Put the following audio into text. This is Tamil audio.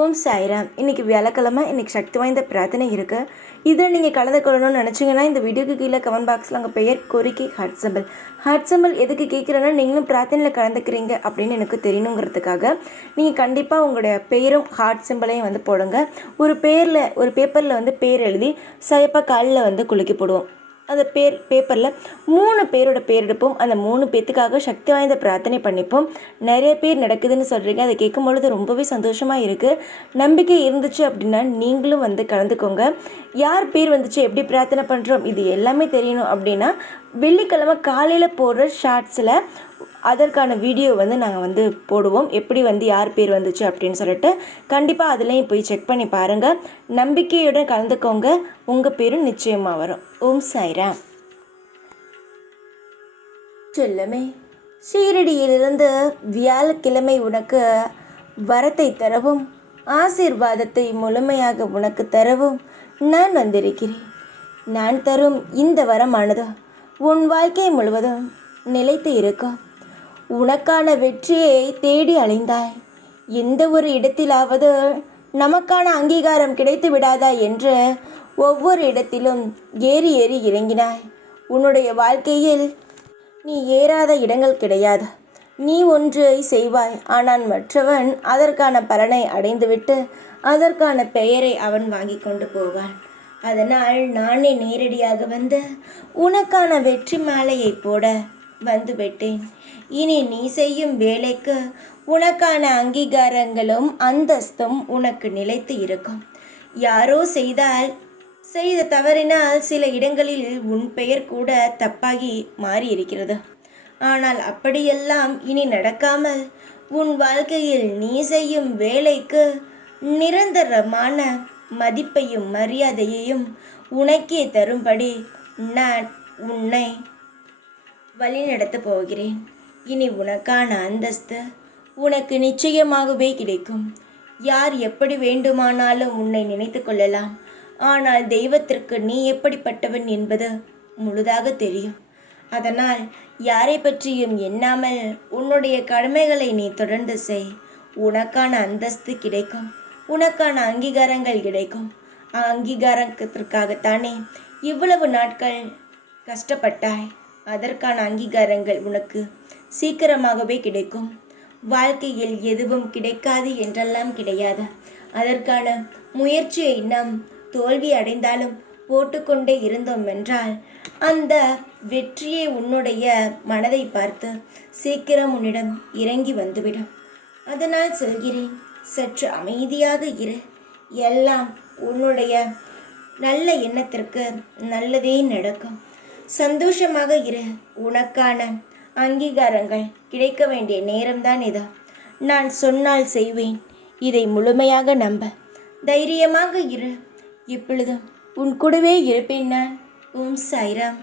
ஓம் சாய்ராம். இன்றைக்கி வியாழக்கிழமை. இன்றைக்கி சக்தி வாய்ந்த பிரார்த்தனை இருக்குது. இதில் நீங்கள் கலந்து கொள்ளணும்னு நினச்சிங்கன்னா இந்த வீடியோக்கு கீழே கமெண்ட் பாக்ஸில் உங்கள் பெயர், கோரிக்கை, ஹார்ட் சிம்பிள் எதுக்கு கேட்குறேன்னா நீங்களும் பிரார்த்தனையில் கலந்துக்கிறீங்க அப்படின்னு எனக்கு தெரியணுங்கிறதுக்காக நீங்கள் கண்டிப்பாக உங்களுடைய பெயரும் ஹார்ட் சிம்பிளையும் போடுங்க. ஒரு பேப்பரில் பேர் எழுதி சயப்பாக காலில் குலுக்கி போடுவோம். அந்த பேப்பரில் 3 பேரோட பேர் எடுப்போம். அந்த 3 பேர்த்துக்காக சக்தி வாய்ந்த பிரார்த்தனை பண்ணிப்போம். நிறைய பேர் நடக்குதுன்னு சொல்கிறீங்க. அதை கேட்கும் பொழுது ரொம்பவே சந்தோஷமாக இருக்குது. நம்பிக்கை இருந்துச்சு அப்படின்னா நீங்களும் கலந்துக்கோங்க. யார் பேர் வந்துச்சு, எப்படி பிரார்த்தனை பண்ணுறோம், இது எல்லாமே தெரியணும் அப்படின்னா வெள்ளிக்கிழமை காலையில் போடுற ஷார்ட்ஸில் அதற்கான வீடியோ நாங்கள் போடுவோம். எப்படி யார் பேர் வந்துச்சு அப்படின்னு சொல்லிட்டு கண்டிப்பாக அதுலேயும் போய் செக் பண்ணி பாருங்கள். நம்பிக்கையுடன் கலந்துக்கோங்க. உங்கள் பேரும் நிச்சயமாக வரும். ஓம் சாய்ராம். செல்லமே, ஷீரடியிலிருந்து வியாழக்கிழமை உனக்கு வரத்தை தரவும் ஆசீர்வாதத்தை முழுமையாக உனக்கு தரவும் நான் வந்திருக்கிறேன். நான் தரும் இந்த வரமானது உன் வாழ்க்கை முழுவதும் நிலைத்து இருக்கும். உனக்கான வெற்றியை தேடி அலைந்தாய். எந்த ஒரு இடத்திலாவது நமக்கான அங்கீகாரம் கிடைத்து விடாதா என்று ஒவ்வொரு இடத்திலும் ஏறி இறங்கினாய். உன்னுடைய வாழ்க்கையில் நீ ஏறாத இடங்கள் கிடையாது. நீ ஒன்றை செய்வாய், ஆனால் மற்றவன் அதற்கான பலனை அடைந்துவிட்டு அதற்கான பெயரை அவன் வாங்கி கொண்டு போவான். அதனால் நானே நேரடியாக உனக்கான வெற்றி மாலையை போட வந்துவிட்டேன். இனி நீ செய்யும் வேலைக்கு உனக்கான அங்கீகாரங்களும் அந்தஸ்தும் உனக்கு நிலைத்து இருக்கும். யாரோ செய்த தவறினால் சில இடங்களில் உன் பெயர் கூட தப்பாகி மாறி இருக்கிறது. ஆனால் அப்படியெல்லாம் இனி நடக்காமல் உன் வாழ்க்கையில் நீ செய்யும் வேலைக்கு நிரந்தரமான மதிப்பையும் மரியாதையையும் உனக்கே தரும்படி நான் உன்னை வழிநடத்த போகிறேன். இனி உனக்கான அந்தஸ்து உனக்கு நிச்சயமாகவே கிடைக்கும். யார் எப்படி வேண்டுமானாலும் உன்னை நினைத்து கொள்ளலாம். ஆனால் தெய்வத்திற்கு நீ எப்படிப்பட்டவன் என்பது முழுதாக தெரியும். அதனால் யாரை பற்றியும் எண்ணாமல் உன்னுடைய கடமைகளை நீ தொடர்ந்து செய். உனக்கான அந்தஸ்து கிடைக்கும். உனக்கான அங்கீகாரங்கள் கிடைக்கும். அங்கீகாரத்திற்காகத்தானே இவ்வளவு நாட்கள் கஷ்டப்பட்டாய். அதற்கான அங்கீகாரங்கள் உனக்கு சீக்கிரமாகவே கிடைக்கும். வாழ்க்கையில் எதுவும் கிடைக்காது என்றெல்லாம் கிடையாது. அதற்கான முயற்சியை நாம் தோல்வி அடைந்தாலும் போட்டுக்கொண்டே இருந்தோம் என்றால் அந்த வெற்றியை உன்னுடைய மனதை பார்த்து சீக்கிரம் உன்னிடம் இறங்கி வந்துவிடும். அதனால் சொல்கிறேன், சற்று அமைதியாக இரு. எல்லாம் உன்னுடைய நல்ல எண்ணத்திற்கு நல்லதே நடக்கும். சந்தோஷமாக இரு. உனக்கான அங்கீகாரங்கள் கிடைக்க வேண்டிய நேரம்தான் இது. நான் சொன்னால் செய்வேன். இதை முழுமையாக நம்ப. தைரியமாக இரு. இப்பொழுதும் உன் கூடவே இருப்பேன் நான். ஓம் சாய்ராம்.